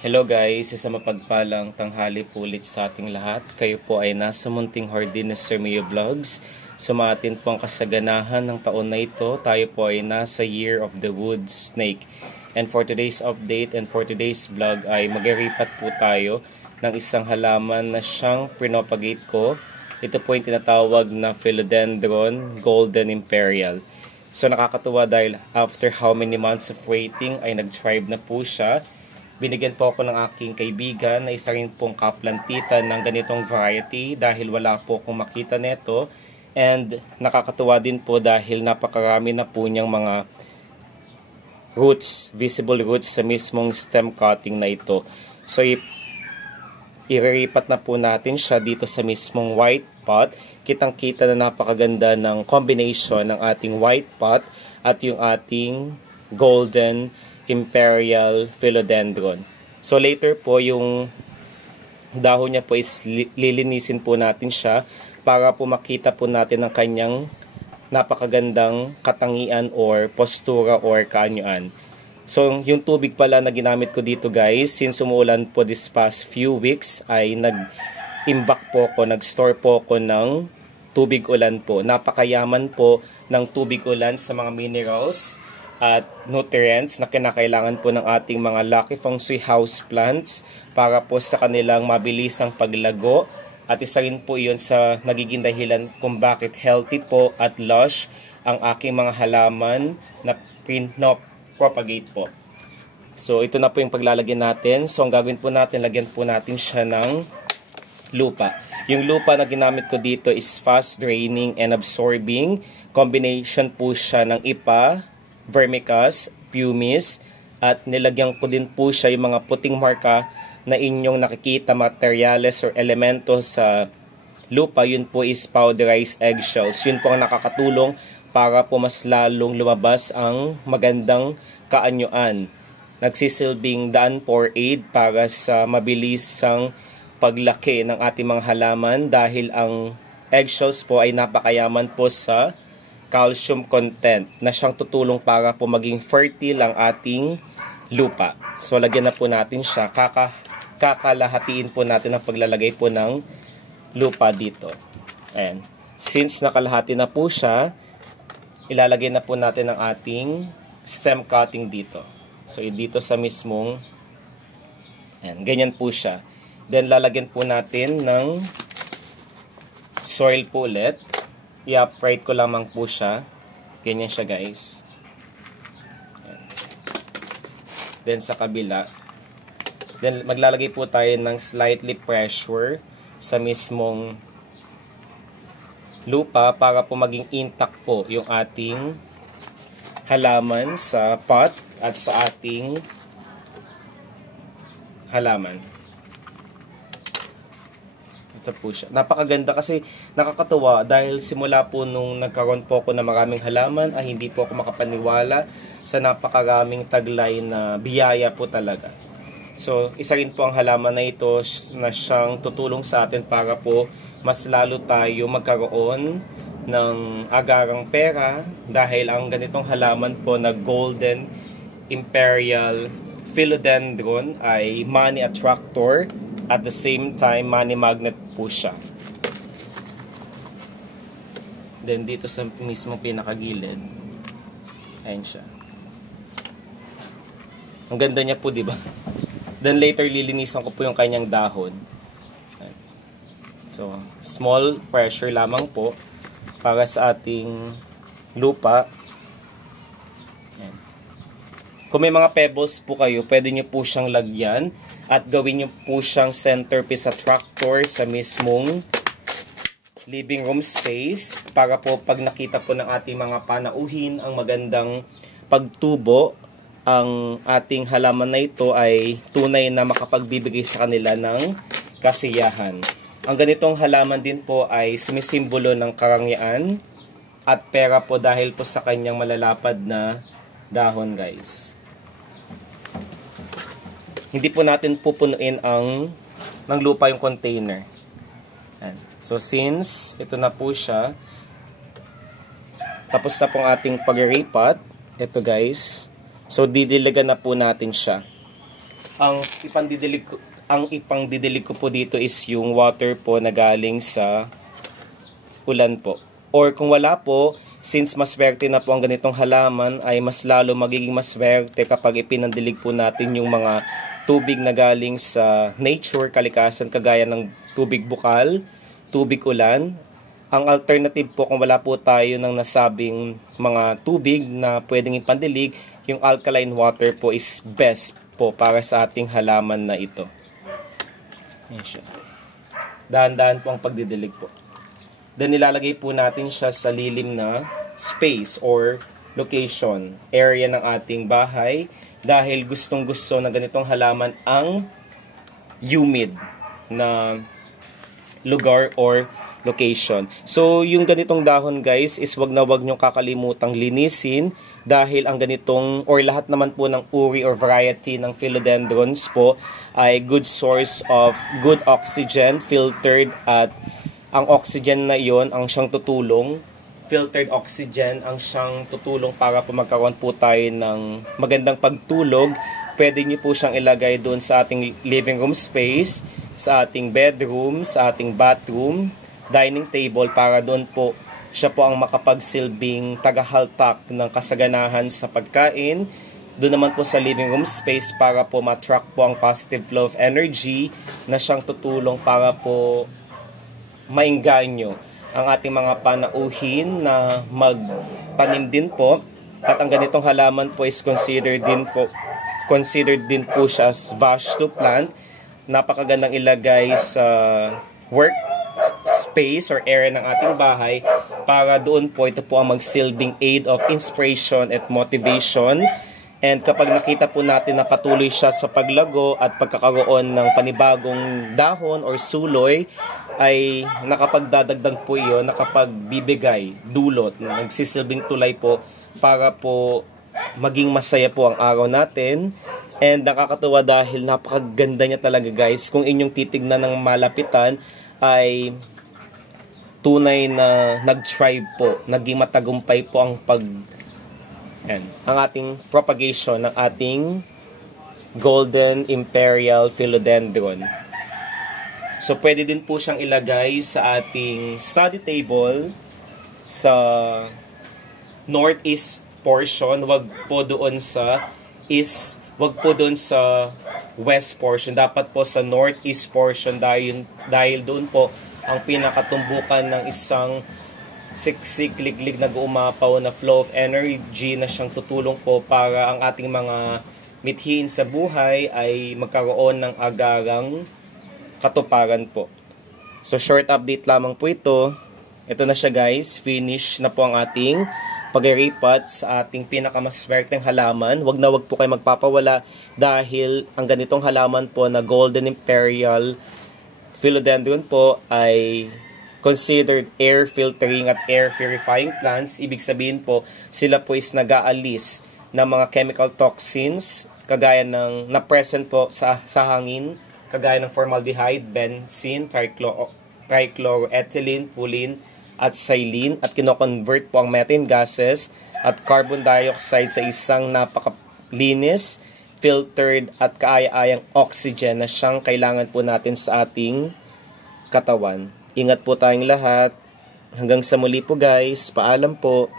Hello guys, isa mapagpalang tanghali po ulit sa ating lahat. Kayo po ay nasa munting hardin na Sir Mio Vlogs. Sumatin po ang kasaganahan ng taon na ito. Tayo po ay nasa Year of the Wood Snake. And for today's update and for today's vlog ay magaripat po tayo ng isang halaman na siyang pinopagate ko. Ito po yung tinatawag na Philodendron Golden Imperial. So nakakatuwa dahil after how many months of waiting ay nag-thrive na po siya. Binigyan po ako ng aking kaibigan na isa rin pong kaplantitan ng ganitong variety dahil wala po akong makita neto. And nakakatuwa din po dahil napakarami na po niyang mga roots, visible roots sa mismong stem cutting na ito. So ireripat na po natin siya dito sa mismong white pot. Kitang-kita na napakaganda ng combination ng ating white pot at yung ating golden Imperial Philodendron. So later po yung dahon niya po is lilinisin po natin siya para po makita po natin ang kanyang napakagandang katangian or postura or kaanyuan. So yung tubig pala na ginamit ko dito guys, since umuulan po this past few weeks ay nag-imbak po ako, nag-store po ako ng tubig ulan po. Napakayaman po ng tubig ulan sa mga minerals at nutrients na kinakailangan po ng ating mga Lucky Feng Shui house plants para po sa kanilang mabilisang paglago, at isa rin po iyon sa nagiging dahilan kung bakit healthy po at lush ang aking mga halaman na propagate po. So ito na po yung paglalagyan natin. So ang gagawin po natin, lagyan po natin siya ng lupa. Yung lupa na ginamit ko dito is fast draining and absorbing. Combination po siya ng IPA, vermicast, pumice, at nilagyan ko din po siya yung mga puting marka na inyong nakikita, materyales or elemento sa lupa. Yun po is powderized eggshells. Yun po ang nakakatulong para po mas lalong lumabas ang magandang kaanyuan. Nagsisilbing daan for aid para sa mabilisang paglaki ng ating mga halaman dahil ang eggshells po ay napakayaman po sa calcium content na siyang tutulong para po maging fertile ang ating lupa. So lagyan na po natin siya. Kakalahatiin po natin ang paglalagay po ng lupa dito. And since nakalahati na po siya, ilalagay na po natin ang ating stem cutting dito. So dito sa mismong, and ganyan po siya. Then lalagyan po natin ng soil po ulit. I-upright ko lamang po siya. Ganyan siya guys. Then sa kabila. Then maglalagay po tayo ng slightly pressure sa mismong lupa para po maging intact po yung ating halaman sa pot at sa ating halaman. Ito po siya. Napakaganda kasi nakakatuwa dahil simula po nung nagkaroon po ako ng maraming halaman ay hindi po ako makapaniwala sa napakaraming taglay na biyaya po talaga. So, isa rin po ang halaman na ito na siyang tutulong sa atin para po mas lalo tayo magkaroon ng agarang pera dahil ang ganitong halaman po na Golden Imperial Philodendron ay money attractor. At the same time, money magnet po siya. Then dito sa mismo pinakagilid, ayun siya. Ang ganda niya po, di ba? Then later lilinisan ko po yung kanyang dahon. So, small pressure lamang po para sa ating lupa. Ayan. Kung may mga pebbles po kayo, pwede nyo po siyang lagyan at gawin nyo po siyang centerpiece attractor sa mismong living room space para po pag nakita po ng ating mga panauhin ang magandang pagtubo, ang ating halaman na ito ay tunay na makapagbibigay sa kanila ng kasiyahan. Ang ganitong halaman din po ay sumisimbolo ng karangyaan at pera po dahil po sa kanyang malalapad na dahon guys. Hindi po natin pupunuin ng lupa yung container. Ayan. So since ito na po siya, tapos na pong ating pag-repot, ito guys. So didiligan na po natin siya. ang ipangdidilig ko po dito is yung water po na galing sa ulan po. Or kung wala po, since maswerte na po ang ganitong halaman, ay mas lalo magiging maswerte kapag ipinandilig po natin yung mga tubig na galing sa nature, kalikasan, kagaya ng tubig bukal, tubig ulan. Ang alternative po kung wala po tayo ng nasabing mga tubig na pwedeng ipandilig, yung alkaline water po is best po para sa ating halaman na ito. Ayan siya. Dahan-dahan po ang pagdidilig po. Then nilalagay po natin siya sa lilim na space or location, area ng ating bahay dahil gustong-gusto na ganitong halaman ang humid na lugar or location. So, yung ganitong dahon guys is wag na wag nyo kakalimutang linisin dahil ang ganitong or lahat naman po ng uri or variety ng philodendrons po ay good source of good oxygen, filtered, at ang oxygen na iyon ang siyang tutulong, filtered oxygen ang siyang tutulong para po magkaroon po tayo ng magandang pagtulog. Pwede nyo po siyang ilagay doon sa ating living room space, sa ating bedroom, sa ating bathroom, dining table para doon po siya po ang makapagsilbing tagahaltak ng kasaganahan sa pagkain. Doon naman po sa living room space para po matrack po ang positive flow of energy na siyang tutulong para po maingganyo ang ating mga panauhin na magtanim din po. At ang ganitong halaman po is considered din po siya as vegetable plant. Napakagandang ilagay sa work space or area ng ating bahay para doon po ito po ang magsilbing aid of inspiration at motivation. And kapag nakita po natin na patuloy siya sa paglago at pagkakaroon ng panibagong dahon or suloy, ay nakapagdadagdag po iyon, nakapagbibigay, dulot, nagsisilbing tulay po para po maging masaya po ang araw natin. And nakakatuwa dahil napakaganda niya talaga guys. Kung inyong titignan ng malapitan ay tunay na nag-thrive po, naging matagumpay po ang ang ating propagation ng ating Golden Imperial Philodendron. So pwede din po siyang ilagay sa ating study table sa northeast portion, wag po doon sa west portion, dapat po sa northeast portion dahil doon po ang pinakatumbukan ng isang siksik, liglig, nag-uumapaw na flow of energy na siyang tutulong po para ang ating mga mithiin sa buhay ay magkaroon ng agarang katuparan po. So short update lamang po ito. Ito na siya guys, finish na po ang ating pag-ripat sa ating pinakamaswerteng halaman. Wag na wag po kayo magpapawala dahil ang ganitong halaman po na Golden Imperial Philodendron po ay considered air filtering at air purifying plants. Ibig sabihin po, sila po is nag-aalis ng mga chemical toxins kagaya ng na-present po sa hangin, kagaya ng formaldehyde, benzene, trichloroethylene, pulene, at xylene, at kino-convert po ang methane gases at carbon dioxide sa isang napakalinis, filtered at kaaya-ayang oxygen na siyang kailangan po natin sa ating katawan. Ingat po tayong lahat. Hanggang sa muli po guys. Paalam po.